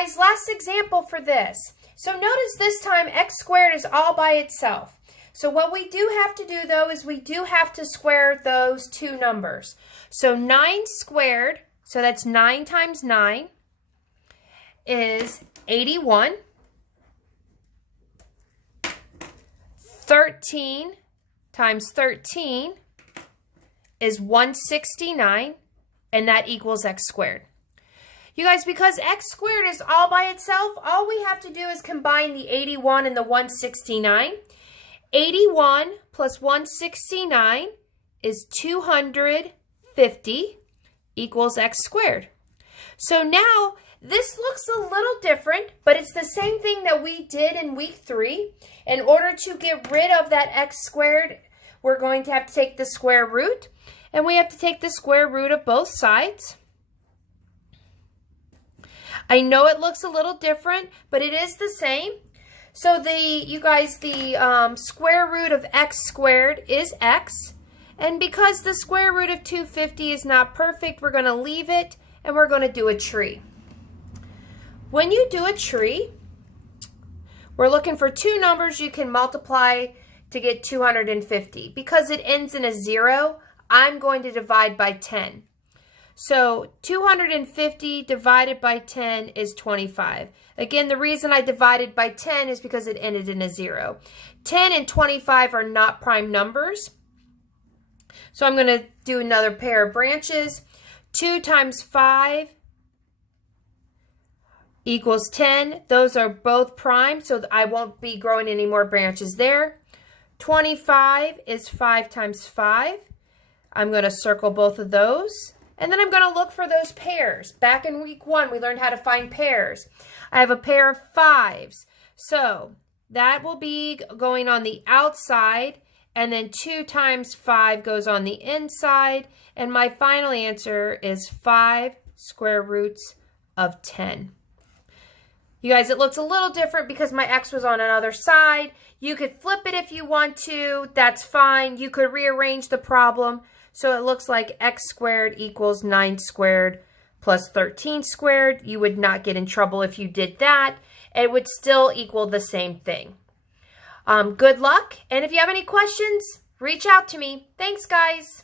guys, last example for this. So notice this time x squared is all by itself. So what we do have to do though is we do have to square those two numbers. So 9 squared, so that's 9 times 9, is 81. 13 times 13 is 169, and that equals x squared. You guys, because x squared is all by itself, all we have to do is combine the 81 and the 169. 81 plus 169 is 250 equals x squared. So now this looks a little different, but it's the same thing that we did in week 3. In order to get rid of that x squared, we're going to have to take the square root, and we have to take the square root of both sides. I know it looks a little different, but it is the same. So the square root of x squared is x. And because the square root of 250 is not perfect, we're going to leave it and we're going to do a tree. When you do a tree, we're looking for two numbers you can multiply to get 250. Because it ends in a 0, I'm going to divide by 10. So 250 divided by 10 is 25. Again, the reason I divided by 10 is because it ended in a 0. 10 and 25 are not prime numbers. So I'm going to do another pair of branches. 2 times 5 equals 10. Those are both prime, so I won't be growing any more branches there. 25 is 5 times 5. I'm going to circle both of those. And then I'm going to look for those pairs. Back in week 1, we learned how to find pairs. I have a pair of 5s. So that will be going on the outside. And then 2 times 5 goes on the inside. And my final answer is 5 square roots of 10. You guys, it looks a little different because my x was on another side. You could flip it if you want to. That's fine. You could rearrange the problem. So it looks like x squared equals 9 squared plus 13 squared. You would not get in trouble if you did that. It would still equal the same thing. Good luck. And if you have any questions, reach out to me. Thanks, guys.